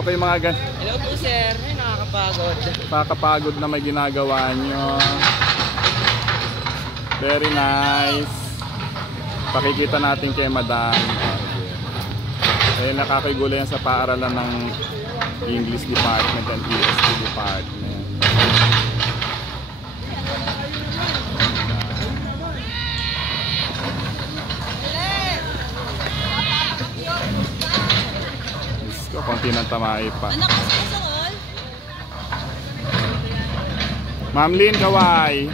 Ito kayo mga Hello po sir, ay nakakapagod. Nakakapagod na may ginagawa nyo. Very nice. Pakikita natin kay Madam. Dahil nakakigulo yan sa paaralan ng English Department and EST Department. Konti ng tamay pa. Anak ko sa all. Ma'am Lynn, kaway.